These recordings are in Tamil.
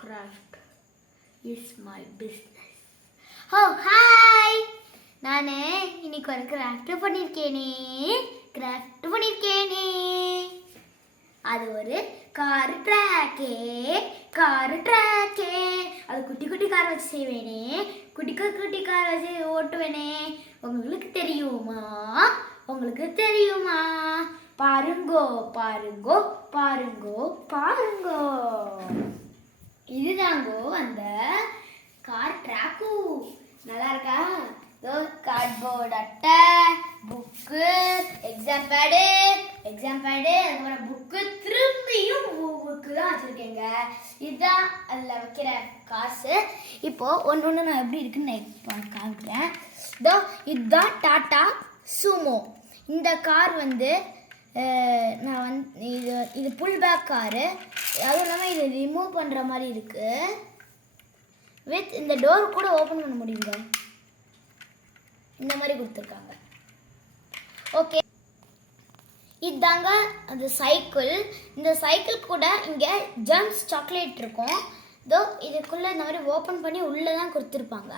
craft is my business. Oh, hi! நான் இன்னைக்கு ஒரு கிராஃப்ட் பண்ணியிருக்கேனே. அது ஒரு கார் ட்ராக்கே. அது குட்டி குட்டி கார் வச்சு செய்வேனே. குட்டி கார் வச்சு ஓட்டுவேனே. உங்களுக்கு தெரியுமா? பாருங்கோ. இதுதாங்கோ அந்த கார் ட்ராக்கு. நல்லா இருக்கா? கார்ட்போர்ட் அட்டை, புக்கு, எக்ஸாம் பேடு, அதுக்கப்புறம் புக்கு, திரும்பியும் புக்கு தான் வச்சுருக்கேங்க. இதுதான் அதில் வைக்கிற காசு. இப்போது ஒன்று நான் எப்படி இருக்குன்னு நான் காமிக்கிறேன். இதுதான் டாடா சூமோ. இந்த கார் நான் இது புல் பேக் காரு. அதுவும் இல்லாமல் இது ரிமூவ் பண்ணுற மாதிரி இருக்குது. வித் இந்த டோர் கூட ஓப்பன் பண்ண முடியுங்க. இந்த மாதிரி கொடுத்துருக்காங்க. ஓகே, இதுதாங்க அந்த சைக்கிள். இந்த சைக்கிள் கூட இங்கே ஜம்ஸ் சாக்லேட் இருக்கும். இதுக்குள்ளே இந்த மாதிரி ஓப்பன் பண்ணி உள்ளே தான் கொடுத்துருப்பாங்க.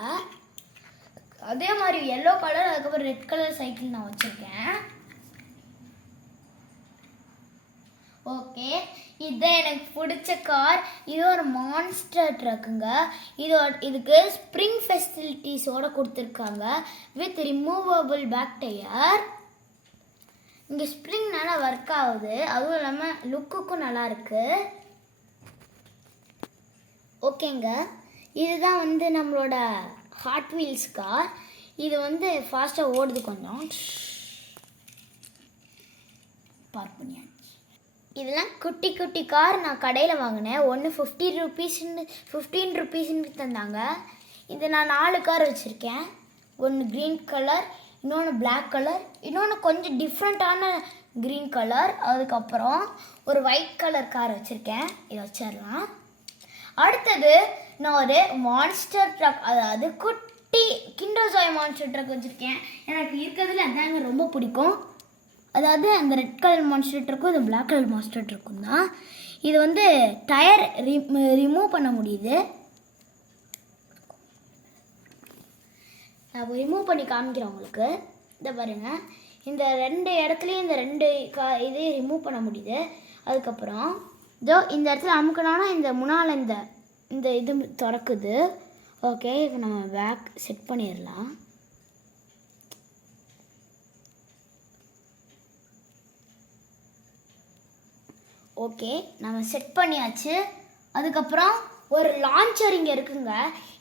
அதே மாதிரி எல்லோ கலர், அதுக்கப்புறம் ரெட் கலர் சைக்கிள் நான் வச்சுருக்கேன். ஓகே, இதுதான் எனக்கு பிடிச்ச கார். இது ஒரு மான்ஸ்டர் ட்ரக்குங்க. இதுக்கு ஸ்ப்ரிங் ஃபெசிலிட்டிஸோடு கொடுத்துருக்காங்க வித் ரிமூவபிள் பேக் டயர். இங்கே ஸ்ப்ரிங் நல்லா ஒர்க் ஆகுது. அதுவும் இல்லாமல் லுக்குக்கும் நல்லா இருக்கு. ஓகேங்க, இதுதான் நம்மளோட ஹாட் வீல்ஸ் கார். இது ஃபாஸ்ட்டாக ஓடுது. கொஞ்சம் பார்க் பண்ணியாச்சு. இதெல்லாம் குட்டி குட்டி கார் நான் கடையில் வாங்கினேன். ஒன்று 15 ருபீஸ்ன்னு தந்தாங்க. இது நான் 4 கார் வச்சுருக்கேன். ஒன்று க்ரீன் கலர், இன்னொன்று பிளாக் கலர், இன்னொன்று கொஞ்சம் டிஃப்ரெண்ட்டான க்ரீன் கலர், அதுக்கப்புறம் ஒரு ஒயிட் கலர் கார் வச்சுருக்கேன். இதை வச்சிடலாம். அடுத்தது நான் ஒரு மான்ஸ்டர் ட்ரக், அதாவது குட்டி கிண்டர் ஜாய் மான்ஸ்டர் ட்ரக் வச்சுருக்கேன். எனக்கு இருக்கிறதுல அதாங்க ரொம்ப பிடிக்கும். அதாவது அந்த ரெட் கலர் மான்ஸ்டர் ட்ரக்கும் இந்த பிளாக் கலர் மான்ஸ்டர் ட்ரக்கும் தான். இது டயர் ரிமூவ் பண்ண முடியுது. நான் ரிமூவ் பண்ணி காமிக்கிறேன் உங்களுக்கு. இதை பாருங்கள், இந்த 2 இடத்துலையும் இந்த 2 இதே ரிமூவ் பண்ண முடியுது. அதுக்கப்புறம் இந்த இடத்துல அமுக்கினோன்னா இந்த முன்னால் இந்த இது திறக்குது. ஓகே, இப்போ நம்ம பேக் செட் பண்ணிடலாம். ஓகே, நம்ம செட் பண்ணியாச்சு. அதுக்கப்புறம் ஒரு லான்ச்சர் இங்கே இருக்குங்க.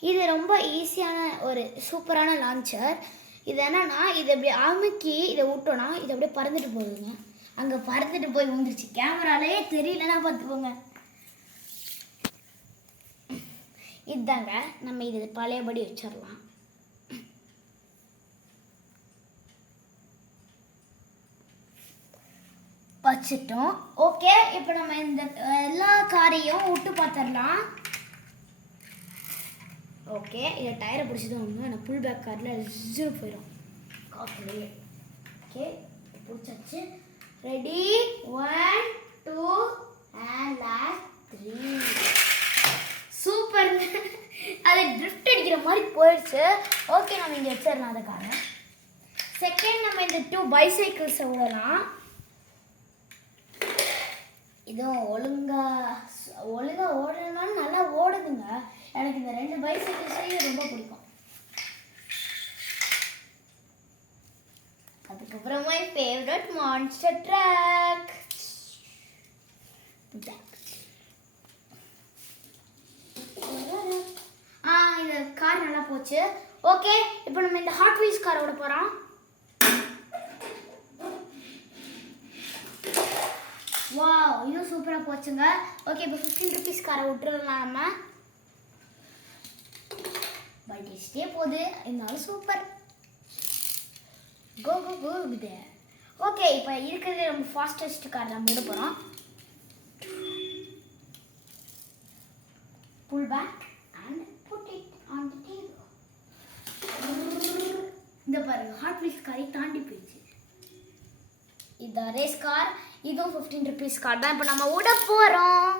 இது ரொம்ப ஈஸியான ஒரு சூப்பரான லான்ச்சர். இது என்னன்னா, இதை இப்படி அமுக்கி இதை விட்டோன்னா இது அப்படியே பறந்துட்டு போகுதுங்க. அங்கே பறந்துட்டு போய் விழுந்துருச்சு. கேமராலே தெரியலன்னா பார்த்துக்கோங்க. இதுதாங்க, நம்ம இது பழையபடி வச்சிடலாம். வச்சுட்டோம். ஓகே, இப்போ நம்ம இந்த எல்லா காரையும் விட்டு பார்த்துடலாம். ஓகே, இதை டயரை பிடிச்சதும் நான் புல் பேக் காரில் ரிஜ்ஜுன்னு போயிடும் காற்றுலேயே. ஓகே, பிடிச்சாச்சு. Ready, 1 2 and last 3. சூப்பர். அது ட்ரிஃப்ட் அடிக்கிற மாதிரி போயிடுச்சு. ஓகே, நம்ம இங்கே வச்சிடலாம் அந்த காரை. செகண்ட், நம்ம இந்த 2 பைசைக்கிள்ஸை விடலாம். இதுவும் ஒழுங்காக ஓடுறதுனால நல்லா ஓடுதுங்க. எனக்கு இந்த 2 பைசைக்கிள்ஸையும் ரொம்ப பிடிக்கும். அதுக்கப்புறம் மை ஃபேவரட் மான்ஸ்டர் ட்ரக். இந்த கார் நல்லா போச்சு. ஓகே, இப்போ நம்ம இந்த ஹாட் வீல்ஸ் கார் ஓட போகிறோம். வாவ், இதுவும் சூப்பராக போச்சுங்க. ஓகே, இப்போ 15 ருபீஸ் காரை விட்டுருலாம். பல்டிஸ்டே போகுது, இருந்தாலும் சூப்பர். கோகுது. ஓகே, இப்போ இருக்கிறது ரொம்ப ஃபாஸ்டஸ்ட் கார் நம்ம விட போகிறோம். Pull back and put it on the table. இந்த பாருங்க, ஹாட் வீல்ஸ் காரை தாண்டி போயிடுச்சு. இந்த ரேஸ் கார், இதுவும் 15 ருபீஸ் கார் தான் இப்போ நம்ம விட போகிறோம்.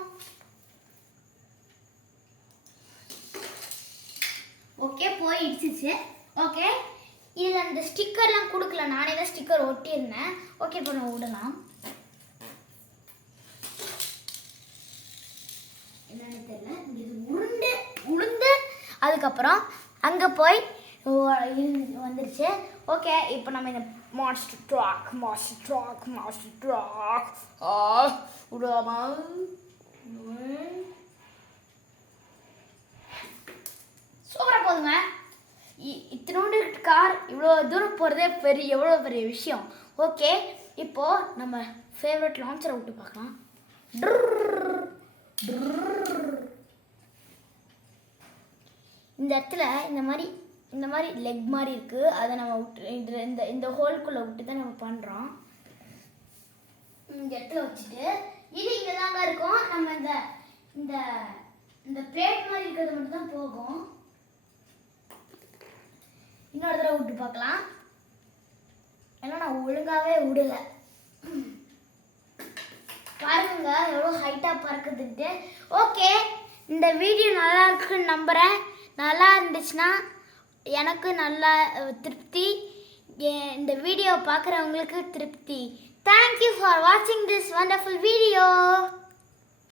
போய் இடிச்சிச்சு. ஓகே, இதில் அந்த ஸ்டிக்கர்லாம் கொடுக்கல, நானே தான் ஸ்டிக்கர் ஒட்டியிருந்தேன். ஓகே, இப்போ நான் விடலாம். என்னன்னு தெரியல, இது உளுந்து அதுக்கப்புறம் அங்கே போய் வந்துருச்சு. ஓகே, இப்போ நம்ம இந்த மாஸ்டர் ட்ராக் விடாமா சூப்பராக போதுங்க. இத்தனோண்டு கார் இவ்வளோ தூரம் போகிறதே எவ்வளோ பெரிய விஷயம். ஓகே, இப்போது நம்ம ஃபேவரட் லான்ச்சரை விட்டு பார்க்கலாம். இந்த இடத்துல இந்த மாதிரி லெக் மாதிரி இருக்குது, அதை நம்ம விட்டு இந்த ஹோல்குள்ளே விட்டு தான் நம்ம பண்ணுறோம். இந்த இடத்துல வச்சுட்டு இது இங்கே தாங்க இருக்கும். நம்ம இந்த இந்த பிளேட் மாதிரி இருக்கிறது மட்டும் தான் போகும். இன்னொரு தடவை விட்டு பார்க்கலாம். ஏன்னா நான் ஒழுங்காகவே விடலை. பாருங்க எவ்வளோ ஹைட்டாக பறக்குதுன்ட்டு. ஓகே, இந்த வீடியோ நல்லா இருக்குன்னு நம்புகிறேன். நல்லா இருந்துச்சுன்னா எனக்கு நல்லா திருப்தி, இந்த வீடியோ பார்க்குறவங்களுக்கு திருப்தி. தேங்க்யூ ஃபார் வாட்சிங் திஸ் வண்டர்ஃபுல் வீடியோ.